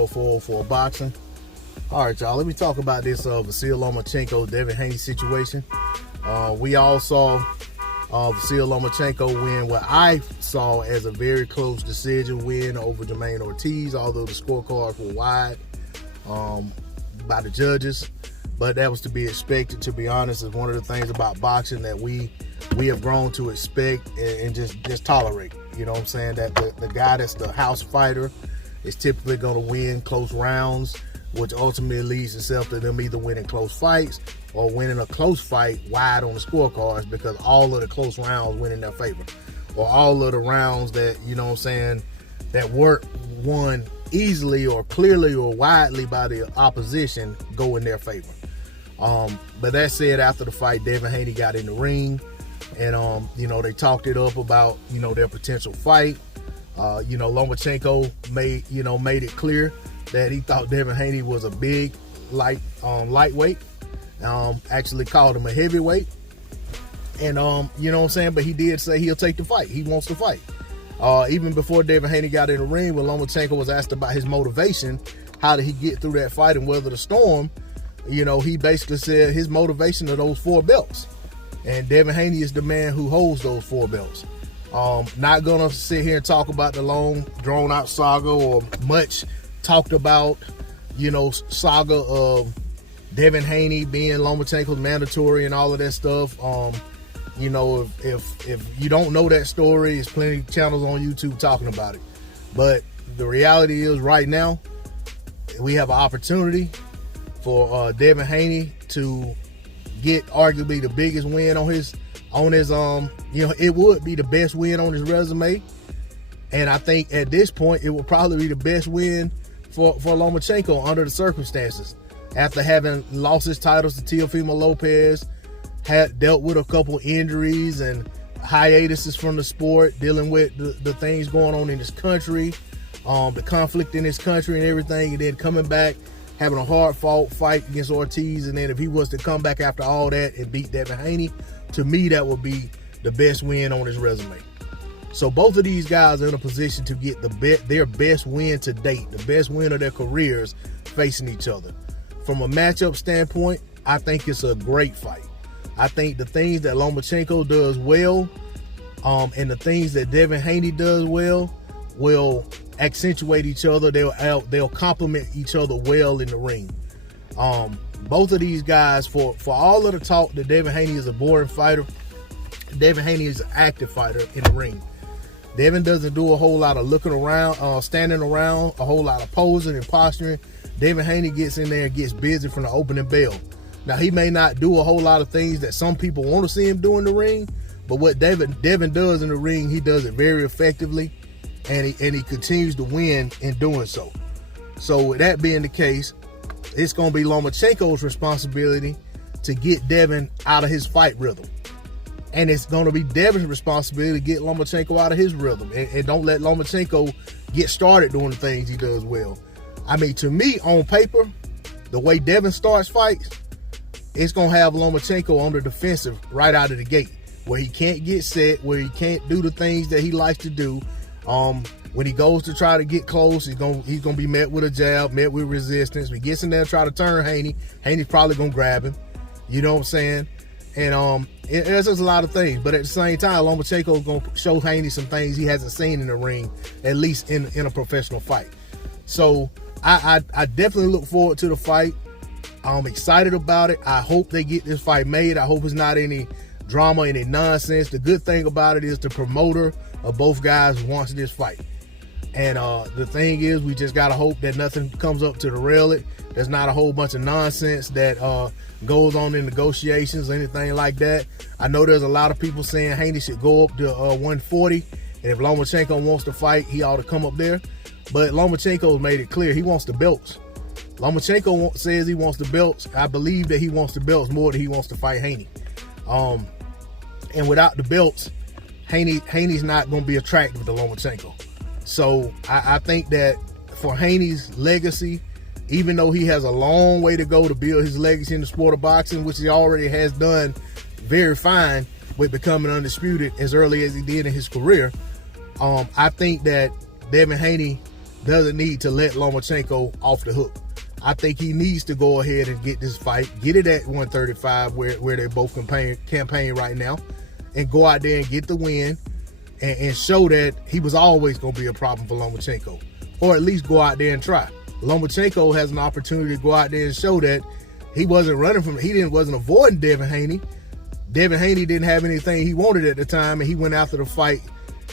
episode 404 Boxing. All right, y'all, let me talk about this Haney Lomachenko, Devin Haney situation. We all saw Haney Lomachenko win what I saw as a very close decision win over Jermaine Ortiz, although the scorecards were wide by the judges. But that was to be expected, to be honest. It's one of the things about boxing that we have grown to expect and just tolerate. You know what I'm saying? That the guy that's the house fighter is typically going to win close rounds, which ultimately leads itself to them either winning close fights or winning a close fight wide on the scorecards, because all of the close rounds win in their favor, or all of the rounds that, you know what I'm saying, that weren't won easily or clearly or widely by the opposition go in their favor. But that said, after the fight, Devin Haney got in the ring, and you know, they talked it up about, you know, their potential fight. You know, Lomachenko made it clear that he thought Devin Haney was a big lightweight. Actually called him a heavyweight. And you know what I'm saying, but he did say he'll take the fight. He wants to fight. Even before Devin Haney got in the ring, when Lomachenko was asked about his motivation, how did he get through that fight and weather the storm, you know, he basically said his motivation are those 4 belts. And Devin Haney is the man who holds those 4 belts. Not gonna sit here and talk about the long drawn out saga or much talked about, you know, saga of Devin Haney being Lomachenko's mandatory and all of that stuff. You know, if you don't know that story, there's plenty of channels on YouTube talking about it. But the reality is, right now, we have an opportunity for Devin Haney to get arguably the biggest win on his you know, it would be the best win on his resume. And I think at this point, it would probably be the best win for Lomachenko under the circumstances. After having lost his titles to Teofimo Lopez, had dealt with a couple injuries and hiatuses from the sport, dealing with the things going on in his country, the conflict in his country and everything, and then coming back, having a hard-fought fight against Ortiz, and then if he was to come back after all that and beat Devin Haney, to me, that would be the best win on his resume. So both of these guys are in a position to get their best win to date, the best win of their careers facing each other. From a matchup standpoint, I think it's a great fight. I think the things that Lomachenko does well, and the things that Devin Haney does well, will accentuate each other. They'll complement each other well in the ring. Both of these guys, for all of the talk that Devin Haney is a boring fighter, Devin Haney is an active fighter in the ring. Devin doesn't do a whole lot of looking around, standing around, a whole lot of posing and posturing. Devin Haney gets in there and gets busy from the opening bell. Now, he may not do a whole lot of things that some people want to see him do in the ring, but what Devin does in the ring, he does it very effectively, and he continues to win in doing so. So with that being the case, it's going to be Lomachenko's responsibility to get Devin out of his fight rhythm. And it's going to be Devin's responsibility to get Lomachenko out of his rhythm. And don't let Lomachenko get started doing the things he does well. I mean, to me, on paper, the way Devin starts fights, it's going to have Lomachenko on the defensive right out of the gate, where he can't get set, where he can't do the things that he likes to do. When he goes to try to get close, he's gonna be met with a jab, met with resistance. When he gets in there and try to turn Haney, Haney's probably gonna grab him. You know what I'm saying? And there's just a lot of things. But at the same time, Lomachenko's gonna show Haney some things he hasn't seen in the ring, at least in a professional fight. So I definitely look forward to the fight. I'm excited about it. I hope they get this fight made. I hope it's not any drama, any nonsense. The good thing about it is the promoter of both guys wants this fight. And the thing is, we just gotta hope that nothing comes up to derail it. There's not a whole bunch of nonsense that goes on in negotiations or anything like that. I know there's a lot of people saying Haney should go up to 140, and if Lomachenko wants to fight, he ought to come up there. But Lomachenko's made it clear he wants the belts. Lomachenko says he wants the belts. I believe that he wants the belts more than he wants to fight Haney. And without the belts, Haney's not going to be attractive to Lomachenko. So I think that for Haney's legacy, even though he has a long way to go to build his legacy in the sport of boxing, which he already has done very fine with becoming undisputed as early as he did in his career, I think that Devin Haney doesn't need to let Lomachenko off the hook. I think he needs to go ahead and get this fight, get it at 135 where they both campaign right now, and go out there and get the win and show that he was always going to be a problem for Lomachenko, or at least go out there and try. Lomachenko has an opportunity to go out there and show that he wasn't running from, wasn't avoiding Devin Haney. Devin Haney didn't have anything he wanted at the time, and he went after the fight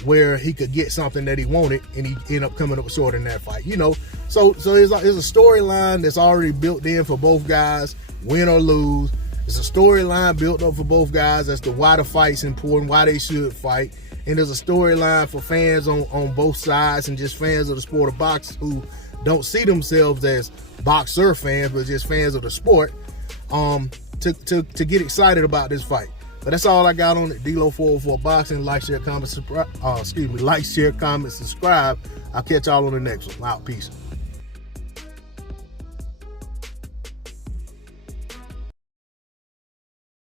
where he could get something that he wanted, and he ended up coming up short in that fight. You know, so there's a storyline that's already built in for both guys, win or lose. There's a storyline built up for both guys as to why the fight's important, why they should fight. And there's a storyline for fans on both sides and just fans of the sport of boxing who don't see themselves as boxer fans, but just fans of the sport, to get excited about this fight. But that's all I got on it. D-Lo 404 Boxing. Like, share, comment, subscribe. Like, share, comment, subscribe. I'll catch y'all on the next one. Out. Peace.